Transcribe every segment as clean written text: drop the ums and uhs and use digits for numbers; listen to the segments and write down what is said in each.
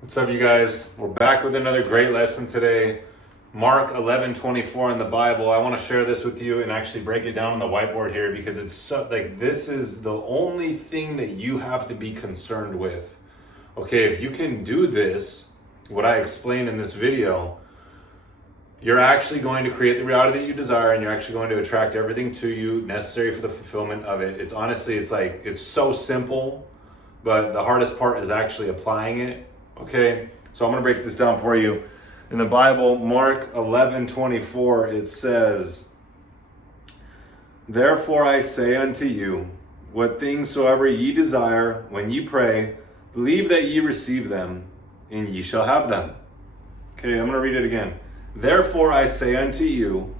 What's up, you guys? We're back with another great lesson today. Mark 11:24 in the Bible. I want to share this with you and actually break it down on the whiteboard here because it's so, like this is the only thing that you have to be concerned with. Okay, if you can do this, what I explained in this video, you're actually going to create the reality that you desire, and you're actually going to attract everything to you necessary for the fulfillment of it. It's honestly, it's so simple, but the hardest part is actually applying it. Okay, so I'm going to break this down for you. In the Bible, Mark 11:24, it says, "Therefore I say unto you, what things soever ye desire, when ye pray, believe that ye receive them, and ye shall have them." Okay, I'm going to read it again. "Therefore I say unto you,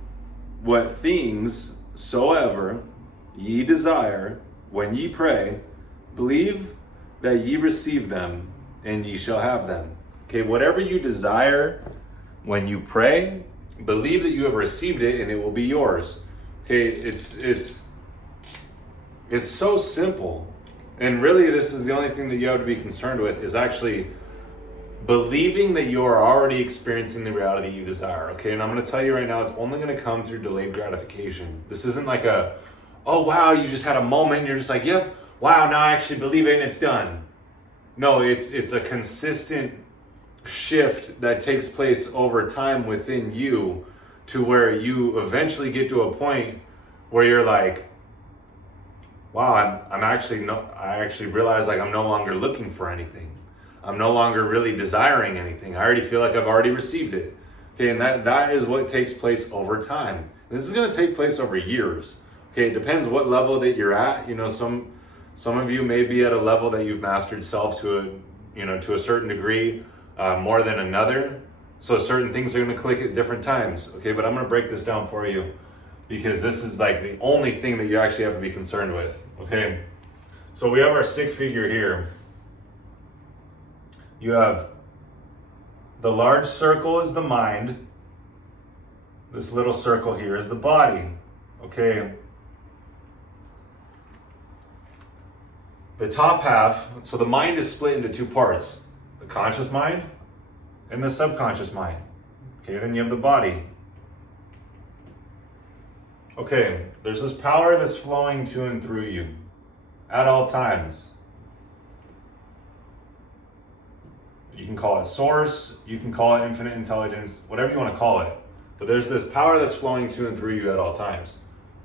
what things soever ye desire, when ye pray, believe that ye receive them, and ye shall have them." Okay, whatever you desire when you pray, believe that you have received it and it will be yours. Okay, it's so simple. And really, this is the only thing that you have to be concerned with is actually believing that you are already experiencing the reality you desire. Okay, and I'm going to tell you right now, it's only going to come through delayed gratification. This isn't like oh wow, you just had a moment and you're just like, yep, wow, now I actually believe it and it's done. No, it's a consistent shift that takes place over time within you to where you eventually get to a point where you're like, wow, I actually realize like I'm no longer looking for anything. I'm no longer really desiring anything. I already feel like I've already received it. Okay, and that is what takes place over time. And this is going to take place over years. Okay, it depends what level that you're at. You know, some of you may be at a level that you've mastered self to a certain degree, more than another. So certain things are going to click at different times. Okay, but I'm going to break this down for you because this is like the only thing that you actually have to be concerned with. Okay, so we have our stick figure here. You have the large circle is the mind. This little circle here is the body. Okay. The top half, so the mind is split into two parts, the conscious mind and the subconscious mind. Okay, then you have the body. Okay, there's this power that's flowing to and through you at all times. You can call it source, you can call it infinite intelligence, whatever you want to call it. But there's this power that's flowing to and through you at all times.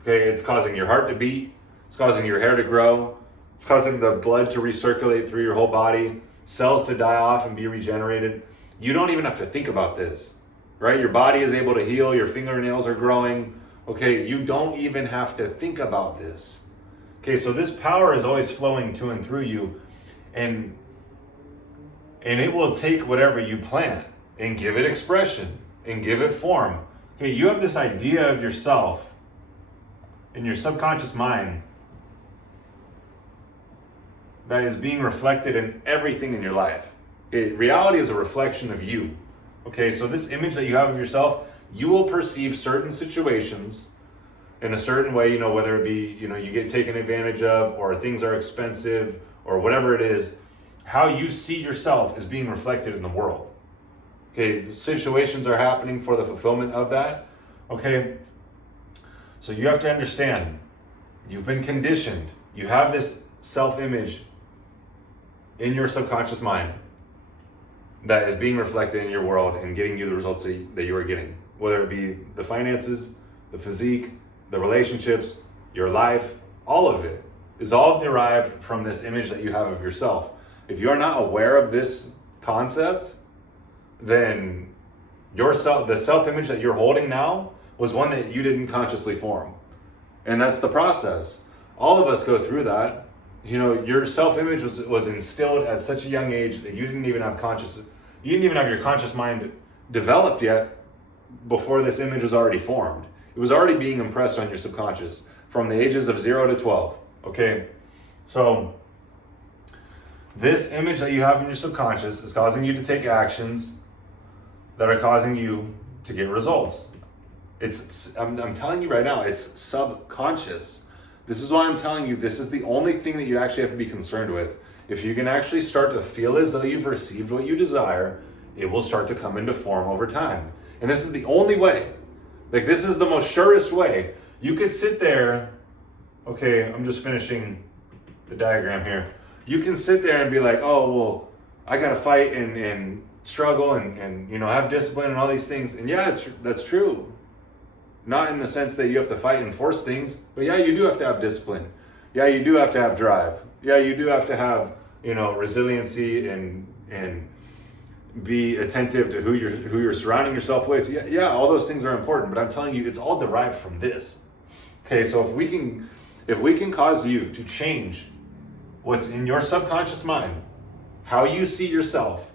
Okay, it's causing your heart to beat, it's causing your hair to grow, it's causing the blood to recirculate through your whole body, cells to die off and be regenerated. You don't even have to think about this, right? Your body is able to heal, your fingernails are growing. Okay, you don't even have to think about this. Okay, so this power is always flowing to and through you, and it will take whatever you plant and give it expression and give it form. Okay, you have this idea of yourself in your subconscious mind that is being reflected in everything in your life. Reality is a reflection of you. Okay, so this image that you have of yourself, you will perceive certain situations in a certain way, whether it be, you get taken advantage of or things are expensive or whatever it is. How you see yourself is being reflected in the world. Okay, the situations are happening for the fulfillment of that. Okay, so you have to understand, you've been conditioned. You have this self-image in your subconscious mind that is being reflected in your world and getting you the results that you are getting, whether it be the finances, the physique, the relationships, your life, all of it is all derived from this image that you have of yourself. If you're not aware of this concept, then the self-image that you're holding now was one that you didn't consciously form. And that's the process. All of us go through that. Your self-image was instilled at such a young age that you didn't even have your conscious mind developed yet before this image was already formed. It was already being impressed on your subconscious from the ages of 0 to 12. Okay, so this image that you have in your subconscious is causing you to take actions that are causing you to get results. I'm telling you right now, it's subconscious. This is why I'm telling you, this is the only thing that you actually have to be concerned with. if you can actually start to feel as though you've received what you desire, it will start to come into form over time. And this is the only way. Like, this is the most surest way. You could sit there, okay, I'm just finishing the diagram here. You can sit there and be like, oh, well, I gotta fight and struggle and have discipline and all these things. And yeah, that's true. Not in the sense that you have to fight and force things, but yeah, you do have to have discipline. Yeah, you do have to have drive. Yeah, you do have to have, resiliency and be attentive to who you're surrounding yourself with. Yeah, all those things are important, but I'm telling you, it's all derived from this. Okay, so if we can cause you to change what's in your subconscious mind, how you see yourself,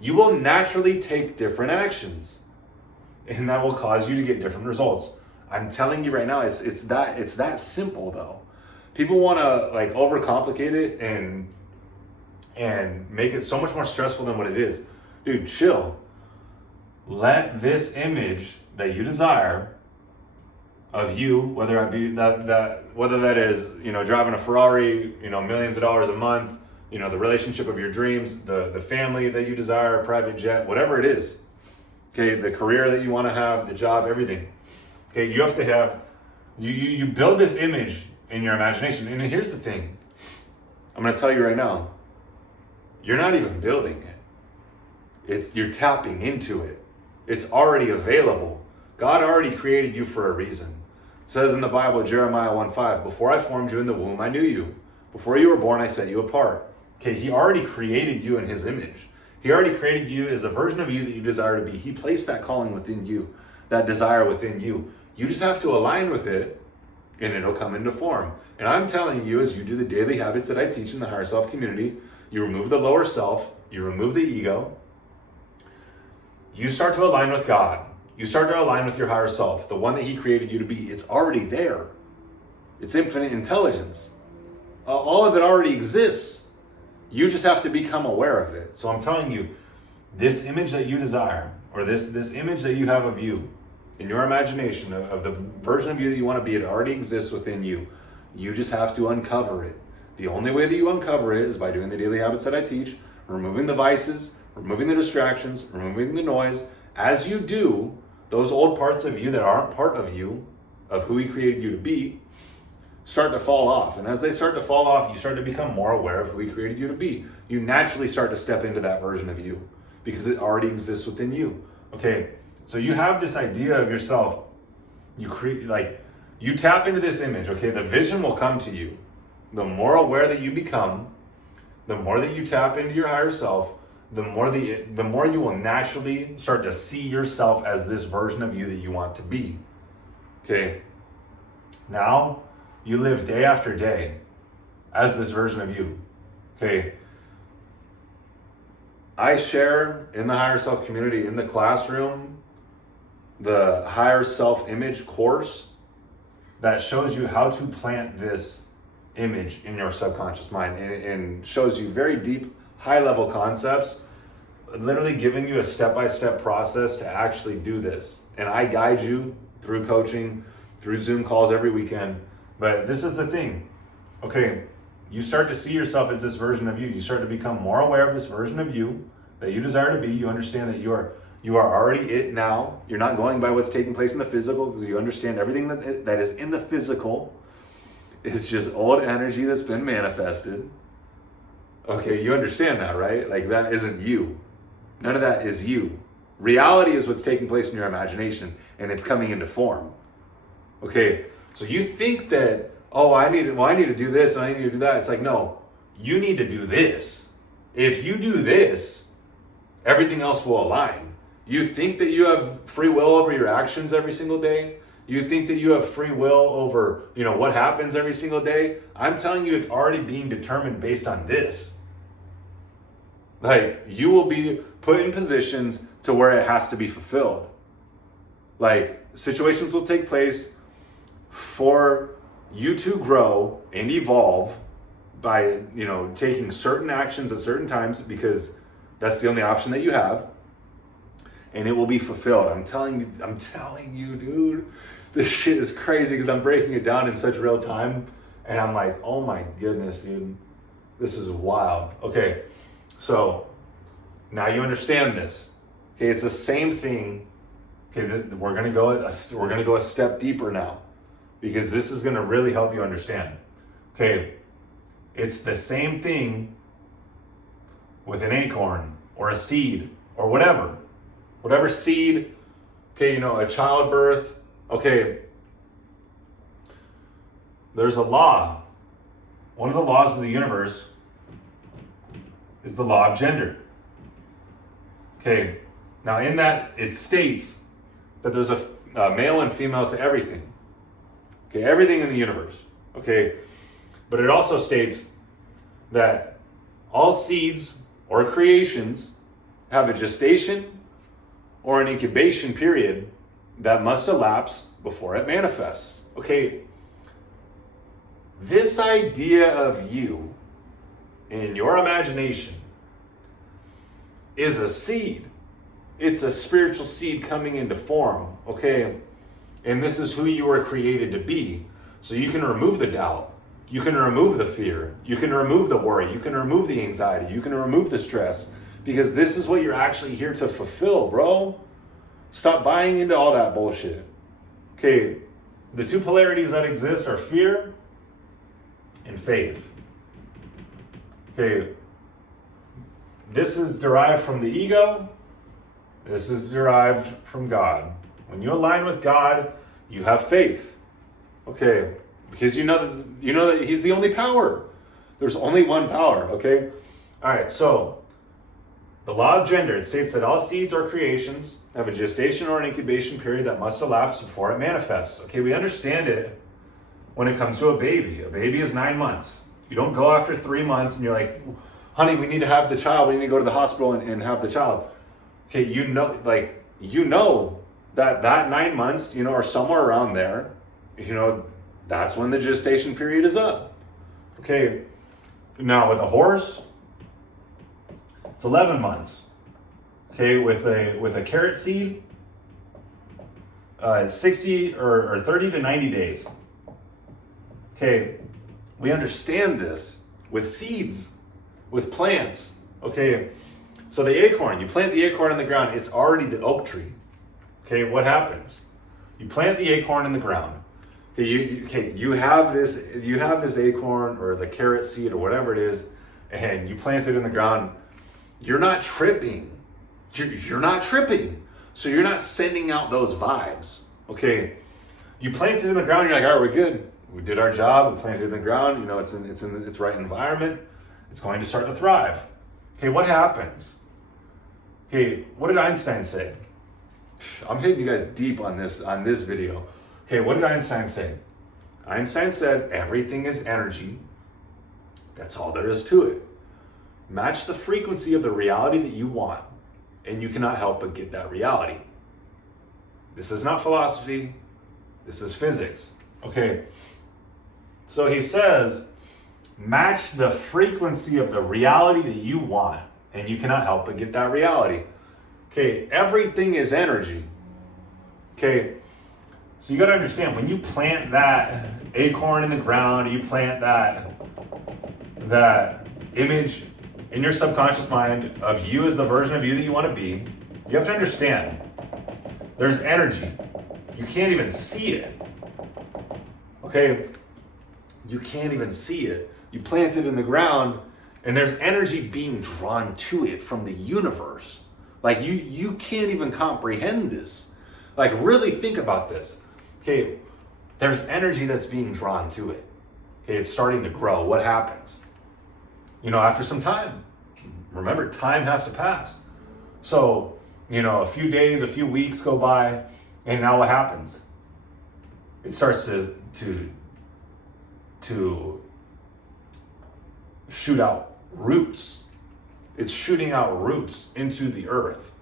you will naturally take different actions, and that will cause you to get different results. I'm telling you right now, it's that simple though. People want to like overcomplicate it and make it so much more stressful than what it is. Dude, chill. Let this image that you desire of you, whether it be whether that is, driving a Ferrari, millions of dollars a month, the relationship of your dreams, the family that you desire, a private jet, whatever it is. Okay, the career that you want to have, the job, everything. Okay, you have to have, you build this image in your imagination. And here's the thing. I'm going to tell you right now, you're not even building it. You're tapping into it. It's already available. God already created you for a reason. It says in the Bible, Jeremiah 1:5, before I formed you in the womb, I knew you. Before you were born, I set you apart. Okay, he already created you in his image. He already created you as the version of you that you desire to be. He placed that calling within you, that desire within you. You just have to align with it, and it'll come into form. And I'm telling you, as you do the daily habits that I teach in the Higher Self community, you remove the lower self, you remove the ego, you start to align with God. You start to align with your higher self, the one that he created you to be. It's already there. It's infinite intelligence. All of it already exists. You just have to become aware of it. So I'm telling you, this image that you desire, or this image that you have of you, in your imagination, of the version of you that you want to be, it already exists within you. You just have to uncover it. The only way that you uncover it is by doing the daily habits that I teach, removing the vices, removing the distractions, removing the noise. As you do, those old parts of you that aren't part of you, of who he created you to be, start to fall off. And as they start to fall off, you start to become more aware of who he created you to be. You naturally start to step into that version of you because it already exists within you. Okay, so you have this idea of yourself. You tap into this image. Okay, the vision will come to you. The more aware that you become, the more that you tap into your higher self, the more you will naturally start to see yourself as this version of you that you want to be. Okay, now you live day after day as this version of you. Okay, I share in the Higher Self community, in the classroom, the Higher Self Image course that shows you how to plant this image in your subconscious mind and shows you very deep, high-level concepts, literally giving you a step-by-step process to actually do this. And I guide you through coaching, through Zoom calls every weekend. But this is the thing. Okay, you start to see yourself as this version of you. You start to become more aware of this version of you that you desire to be. You understand that you are already it now. You're not going by what's taking place in the physical, because you understand everything that is in the physical is just old energy that's been manifested. Okay, you understand that, right? Like, that isn't you. None of that is you. Reality is what's taking place in your imagination, and it's coming into form. Okay, so you think that, I need to do this and I need to do that. It's like, no, you need to do this. If you do this, everything else will align. You think that you have free will over your actions every single day. You think that you have free will over, what happens every single day. I'm telling you, it's already being determined based on this. Like, you will be put in positions to where it has to be fulfilled. Like, situations will take place for you to grow and evolve by, taking certain actions at certain times, because that's the only option that you have. And it will be fulfilled. I'm telling you, dude, this shit is crazy because I'm breaking it down in such real time. And I'm like, oh my goodness, dude. This is wild. Okay, so now you understand this. Okay, it's the same thing. Okay, we're gonna go a step deeper now, because this is gonna really help you understand. Okay, it's the same thing with an acorn or a seed or whatever seed. Okay, a childbirth. Okay, there's a law. One of the laws of the universe is the law of gender. Okay, now in that it states that there's a male and female to everything. Okay, everything in the universe. Okay, but it also states that all seeds or creations have a gestation or an incubation period that must elapse before it manifests. Okay, this idea of you in your imagination is a seed. It's a spiritual seed coming into form, okay? And this is who you were created to be. So you can remove the doubt. You can remove the fear. You can remove the worry. You can remove the anxiety. You can remove the stress, because this is what you're actually here to fulfill, bro. Stop buying into all that bullshit. Okay, the two polarities that exist are fear and faith. Okay, this is derived from the ego. This is derived from God. When you align with God, you have faith. Okay, because you know that He's the only power. There's only one power. Okay, all right. So the law of gender, it states that all seeds or creations have a gestation or an incubation period that must elapse before it manifests. Okay, we understand it when it comes to a baby. A baby is 9 months. You don't go after 3 months and you're like, honey, we need to have the child. We need to go to the hospital and have the child. Okay, you know that 9 months, are somewhere around there. That's when the gestation period is up. Okay, now with a horse, it's 11 months. Okay, with a carrot seed, it's 60 or 30 to 90 days. Okay, we understand this with seeds, with plants. Okay, so the acorn, you plant the acorn in the ground, it's already the oak tree. Okay, what happens? You plant the acorn in the ground. Okay, you have this acorn or the carrot seed or whatever it is, and you plant it in the ground. You're not tripping. You're not tripping. So you're not sending out those vibes. Okay, you plant it in the ground. You're like, all right, we're good. We did our job. We planted it in the ground. It's in its right environment. It's going to start to thrive. Okay, what happens? Okay, what did Einstein say? I'm hitting you guys deep on this video. Okay, what did Einstein say? Einstein said everything is energy. That's all there is to it. Match the frequency of the reality that you want, and you cannot help but get that reality. This is not philosophy. This is physics. Okay. So he says, match the frequency of the reality that you want, and you cannot help but get that reality. Okay, everything is energy. Okay, so you got to understand, when you plant that acorn in the ground, you plant that image in your subconscious mind of you as the version of you that you want to be, you have to understand, there's energy. You can't even see it. Okay, you can't even see it. You plant it in the ground, and there's energy being drawn to it from the universe. Like you can't even comprehend this. Like, really think about this. Okay, there's energy that's being drawn to it. Okay, it's starting to grow. What happens? After some time, remember, time has to pass. So, a few days, a few weeks go by, and now what happens? It starts to shoot out roots. It's shooting out roots into the earth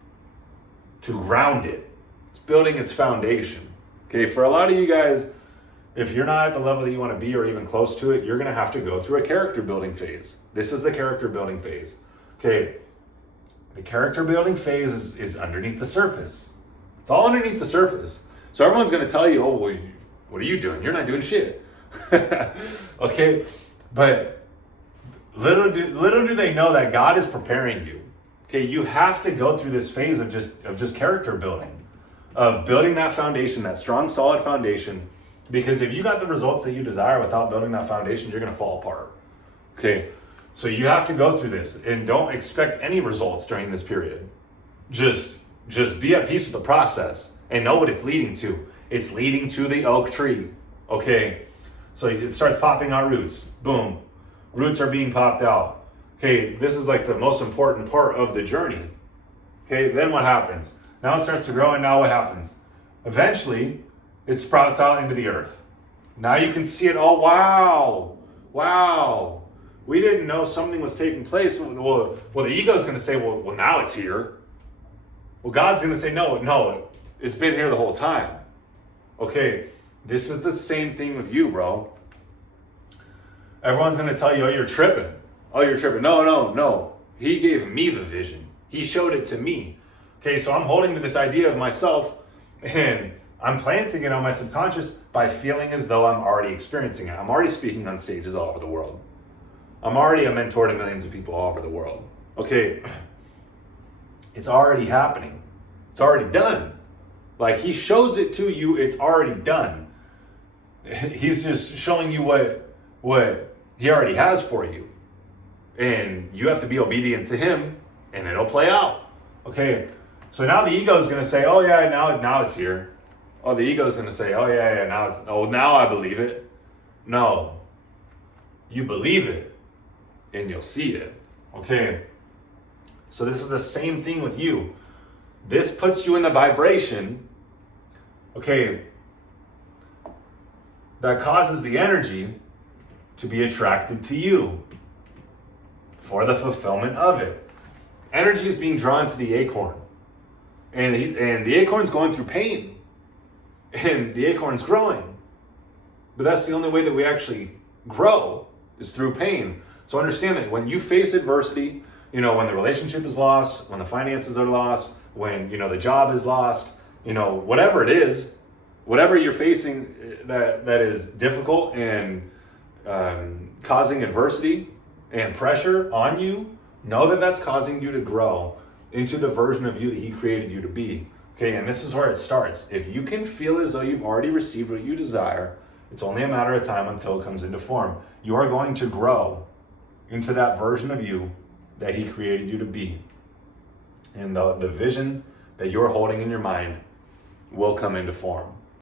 to ground it. It's building its foundation. Okay, for a lot of you guys, if you're not at the level that you want to be or even close to it, you're going to have to go through a character building phase. This is the character building phase. Okay, the character building phase is underneath the surface. It's all underneath the surface. So everyone's going to tell you, oh, well, what are you doing? You're not doing shit. Okay, but little do they know that God is preparing you. Okay, you have to go through this phase of just character building, of building that foundation, that strong, solid foundation. Because if you got the results that you desire without building that foundation, you're gonna fall apart. Okay, so you have to go through this, and don't expect any results during this period. Just be at peace with the process and know what it's leading to. It's leading to the oak tree. Okay, so it starts popping out roots. Boom, roots are being popped out. Okay, this is like the most important part of the journey. Okay, then what happens? Now it starts to grow, and now what happens? Eventually, it sprouts out into the earth. Now you can see it all. Wow. We didn't know something was taking place. Well, the ego is going to say, well, now it's here. Well, God's going to say, no, it's been here the whole time. Okay, this is the same thing with you, bro. Everyone's going to tell you, oh, you're tripping. No. He gave me the vision. He showed it to me. Okay, so I'm holding to this idea of myself, and I'm planting it on my subconscious by feeling as though I'm already experiencing it. I'm already speaking on stages all over the world. I'm already a mentor to millions of people all over the world. Okay, it's already happening. It's already done. Like, he shows it to you, it's already done. He's just showing you what he already has for you. And you have to be obedient to him, and it'll play out. Okay, so now the ego is going to say, oh yeah, now it's here. Oh, the ego is going to say, oh yeah, now I believe it. No, you believe it, and you'll see it. Okay, so this is the same thing with you. This puts you in the vibration, okay, that causes the energy to be attracted to you for the fulfillment of it. Energy is being drawn to the acorn, and the acorn's going through pain, and the acorn's growing. But that's the only way that we actually grow, is through pain. So understand that when you face adversity, when the relationship is lost, when the finances are lost, when the job is lost, whatever it is, whatever you're facing that is difficult and causing adversity and pressure on you, know that that's causing you to grow into the version of you that he created you to be. Okay, and this is where it starts. If you can feel as though you've already received what you desire, it's only a matter of time until it comes into form. You are going to grow into that version of you that he created you to be. And the vision that you're holding in your mind will come into form.